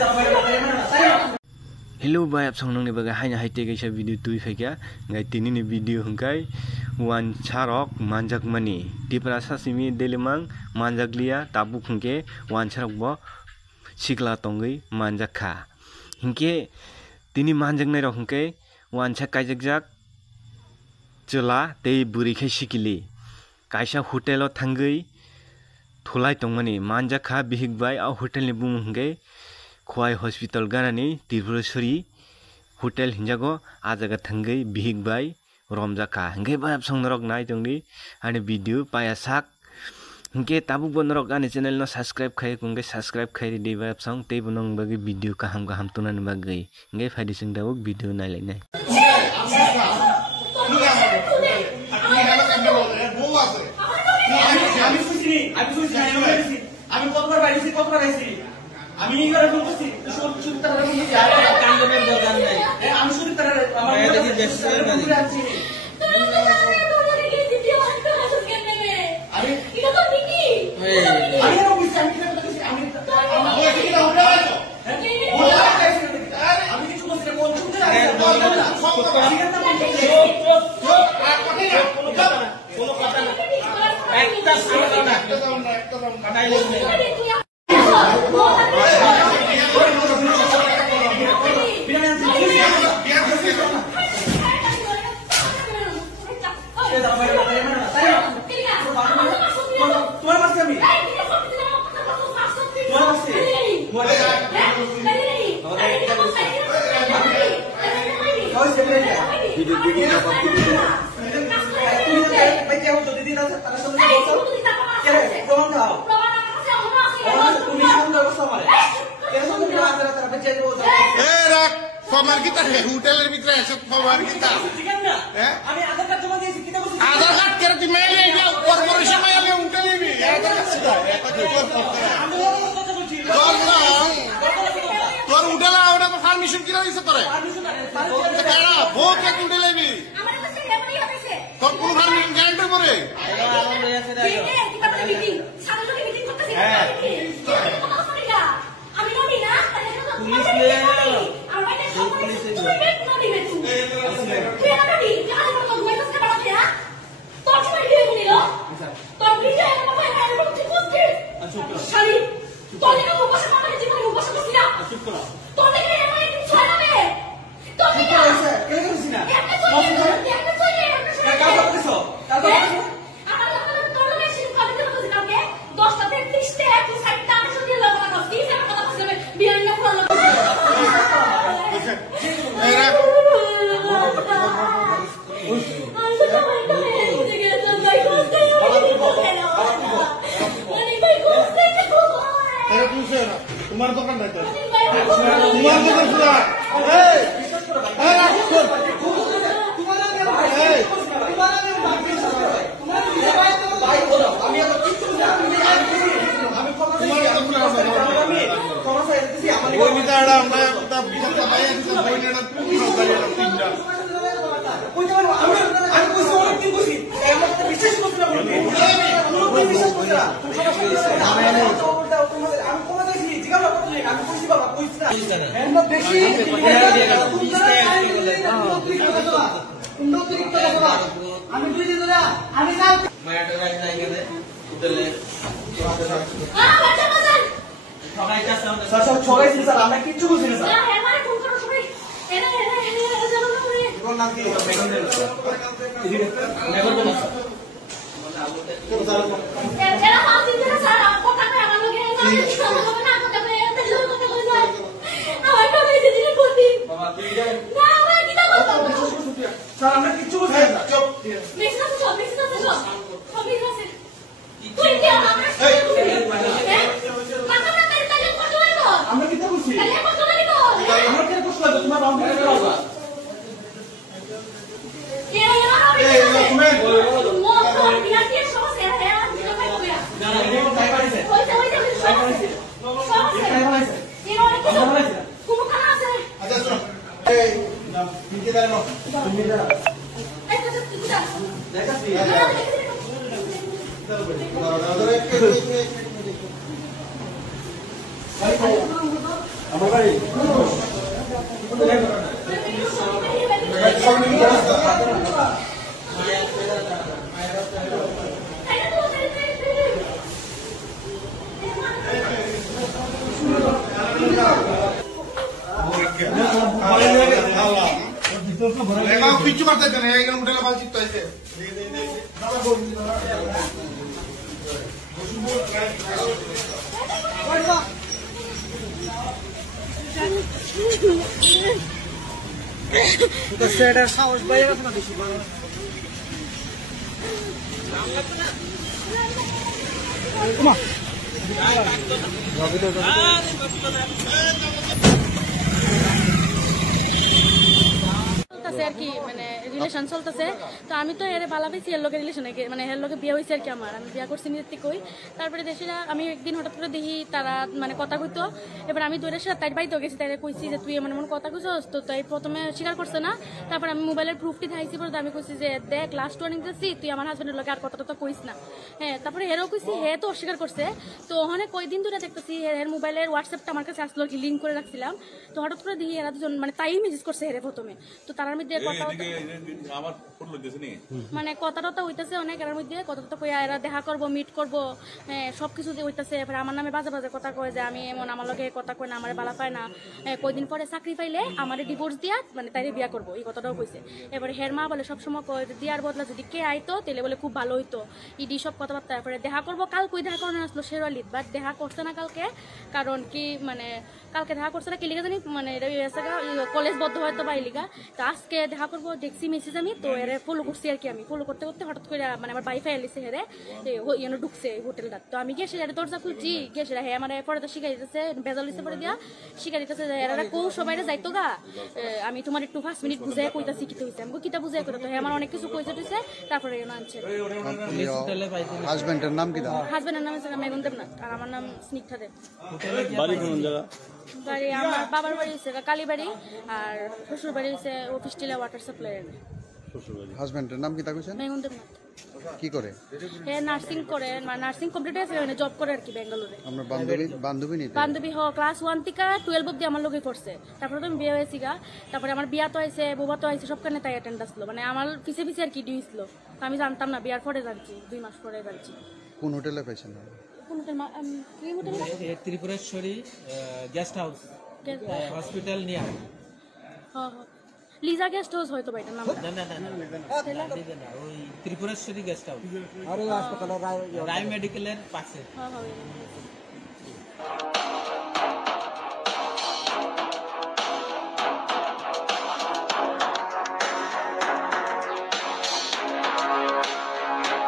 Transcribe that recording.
Hello bye ap song nang ni baga haina haite gaisa video tui faikya ngai tini ni video hungkai wan charok manjak mani tipra sasimi delemang manjak liya tabu khungke wan charok bo sikla tongai manjak kha hingke tini manjak nai rok hungke wan cha kaijak jak chela tei buri khai sikili kaisa hotel o thangai thulai tongmani manjak kha bihik bai a hotel ni bung hungke Khwai hospital ganani Tripurasuri hotel hinjago ajaga thangai bihik bai romjaka hingke bai song norok nai tongni ani video paya sak hingke tabu bonorok ani channel no subscribe khai kungke subscribe khai di bai song tei bonong bagi video kaham tunan bagai hingke faidi sing dawuk video nai lai আমি এবারে phone করছি শুধু তারা phone করছি আর কান্দনের দরকার নাই আমি শুধু তারা আমার দেখি ব্যস্ত হয়ে গেছি আরে এটা তো ঠিকই আমি এর অফিসে আমি কি করতেছি আমি কি না হলো আমি কিছু বলছি না কোন শুনতে আছে কোনো কথা না একটা সামনে না একটা কাটাই লাগবে Formal kita deh, hotel lebih keren, formal kita. আমি আধার কার্ড জমা দিয়েছি কিটা বলছি Agar kat kira di mail ini, korporasi mail yang hotel ini, ya kan sudah, ya kan আমি ওর কথা বলছি Tuar hotel lah, udah permission kira bisa tuh. Sekarang, बहुत एक hotel ini. আমার কাছে কেমনই হইছে Kau pun permission ganti boleh. kita pada meeting সারা meeting করতেছি কথা শুনি না আমি ননি না পুলিশ নিয়ে আমার কাছে সব পুলিশ ননি বে তুই ননি জানো তো মেসেজ কে পাঠাতে হ্যাঁ তোর সময় দিয়ে বলিল তোর ভিডিও আমার ভাই আর কোনো ঠিক করতে শালি তোর দিকে উপবাস মামাকে জীবনে উপবাস করছিস না চুপ কর তোর দিকে আমার একটু ছড়াবে তোর দিকে আছে কে করছিস না একটা চলে কাজ করতেছো কাজ করতেছো আমার লোকের তোর লোকে শুরু করে দিতে বলছিস কাউকে 10টা 33 তে একটু সাইডটা আমি শুনিয়ে লাগা না দিস আমার কথা বলছিস বিয়ান না ফলো तुम्हारा दुकान रहता है तुम्हारा दुकान सुना पिच्चू मारता है ना ये मुझे लगा चित्ता है तो सेटर साउंड बजेगा ना बेশি চলতেছে আর কি মানে রিলেশন চলতেছে তো আমি তো এর ভালো পেয়েছি এর লোকের রিলেশনে মানে এর লোকে বিয়ে হয়েছে আর কি আমার আমি বিয়ে করছি নিজের থেকে তারপরে দেশেরা আমি একদিন হঠাৎ করে দেখি তারা মানে কথা কইতো এবার আমি দৌড়ে সাথে তাই বাইতে গেছি তাই কইছি যে তুই এমন এমন কথা কইছস তো তাই প্রথমে স্বীকার করছে না তারপর আমি মোবাইলের প্রুফটি দেখাইছি পরে আমি কইছি যে দেখ লাস্ট ওয়ার্নিং দিচ্ছি তুই আমার হাজবেন্ডের লোকে আর কথা তো কইস না হ্যাঁ তারপরে হেরও কইছি হে তো অস্বীকার করছে তো ওখানে কয়দিন ধরে দেখতেছি এর মোবাইলের হোয়াটসঅ্যাপটা আমার কাছে আসলো কি লিঙ্ক করে রাখছিলাম তো হঠাৎ করে দেখি এরা দুজন মানে তাই মেসেজ করছে হেরে প্রথমে তো তার মধ্যে কথা মানে কথা টথা হইতেছে অনেক এর মধ্যে কথা টথা কইয়া এরা দেখা করবো মিট করবো সবকিছু হইতেছে এবার আমার নামে বাজে বাজে কথা কয় যে আমি এমন আমার লগে কথা কয় না আমার বালা পায় না কয়দিন পরে চাকরি পাইলে আমার ডিভোর্স দিয়া মানে তাই বিয়া করবো এই কথাটাও কইছে এবারে হের মা বলে সবসময় কয় যে দিয়ার বদলা যদি কে আইতো তাহলে বলে খুব ভালো হইতো ইডি সব কথাবার্তা তারপরে দেখা করবো কাল কই দেখা করানো আসলো শেরওয়ালিদ বাট দেখা করছে না কালকে কারণ কি মানে কালকে দেখা করছে না কি লিখা জানি মানে কলেজ বদ্ধ হয়তো বা লিগা তো আজকে দেখা করবো দেখছি মেসেজ আমি তো এর ফলো করছি আর কি আমি ফলো করতে করতে হঠাৎ করে মানে আমার বাইফাই এলিছে হেরে ইয়ে ঢুকছে হোটেলটা তো আমি গিয়ে সেটা দরজা খুলছি গিয়ে সেটা হ্যাঁ আমার পরে তো শিখাই দিতেছে বেজাল দিতে পরে দিয়া শিখাই দিতেছে যে এরা কৌ সবাই যাইতো গা আমি তোমার একটু 5 মিনিট বুঝাই কইতাছি কি হইছে আমি কিটা বুঝাই কইতা তো হ্যাঁ আমার অনেক কিছু কইছে টইছে তারপরে এনে আনছে হাজবেন্ডের নাম কি দাও হাজবেন্ডের নাম হচ্ছে মেগুন দেবনাথ আর আমার নাম স্নিগ্ধা দেব বাড়ি কোন জায়গা বাড়ি আমার বাবার বাড়ি হচ্ছে কালীবাড়ি আর শ্বশুর বাড়ি হচ্ছে অফিস টিলা ওয়াটার সাপ্লাইয়ের হাজবেন্ডের নাম কি তা কইছেন মেগুন দেবনাথ কি করে হ্যাঁ নার্সিং করে নার্সিং কমপ্লিট হয়েছে মানে জব করে আর কি বেঙ্গালুরে আমরা বান্ধবী নিতে বান্ধবী ক্লাস 1 থেকে 12 অবধি আমার লোকে করছে তারপরে তো আমি বিয়ে হয়েছি গা তারপরে আমার বিয়া তো হয়েছে বোবা তো হয়েছে সবখানে তাই অ্যাটেন্ডেন্স ছিল মানে আমার পিছে পিছে আর কি দিয়েছিল তো আমি জানতাম না বিয়ার পরে জানছি 2 মাস পরে জানছি কোন হোটেলে পাইছেন কোন hotel Tripureshwari guest house hospital নিয়া হ্যাঁ লিজা গেস্ট হাউস হয়তো বাইটার নাম না ওই ত্রিপুরেশ্বরী গেস্ট হাউস আর হাসপাতাল রায় মেডিকেলের পাশে হ্যাঁ